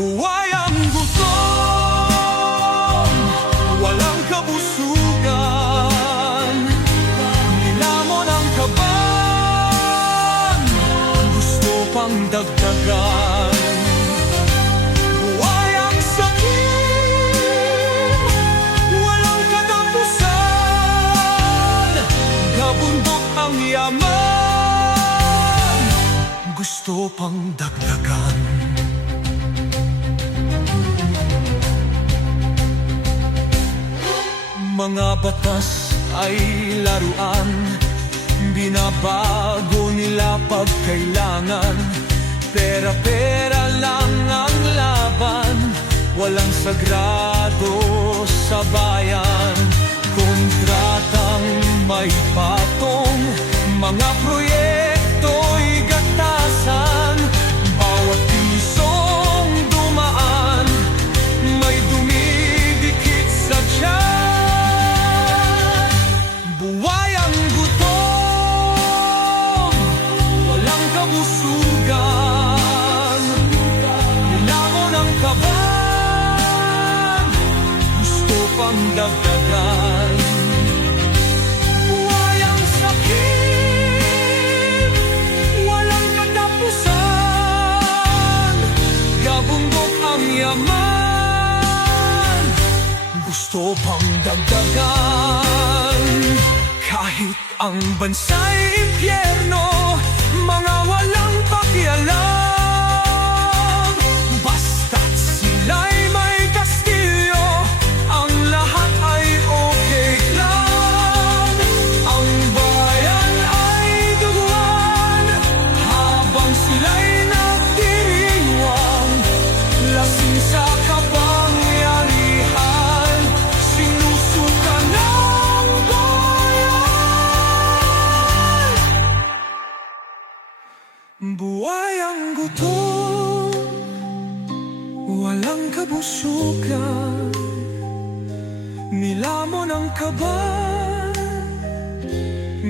Buhay ang gutom, walang kabusugan, nilamon ang kaban, gusto pang dagdagan. Buhay ang sakit, walang katapusan, kabundok ang yaman, gusto pang dagdagan. Mga batas ay laruan, binabago nila pag kailangan. Pera-pera lang ang laban, walang sagrado sa bayan. Kontratang may patong, mga proyekto'y gatasan. Bawat pisong dumaan, may dumidikit sa tiyan. Buhay ang gutom, walang kabusugan, nilamon ang kaban, gusto pang dagdagan. Buhay ang sakit, walang katapusan, kabundok ang yaman, gusto pang dagdagan. Kahit ang bansa'y impyerno, mga walang pakialam, basta't sila'y may kastilyo, ang lahat ay okay lang. Ang bayan ay duguan, habang sila'y nagdiriwang, lasing sa kapangyarihan, sinusuka ng buhay ang gutom, walang kabusugan, nilamon ang kaban,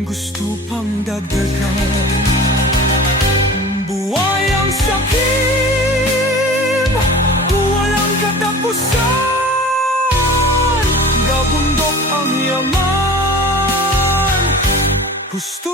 gusto pang dagdagan. Buhay ang sakim, walang katapusan, kabundok ang yaman, gusto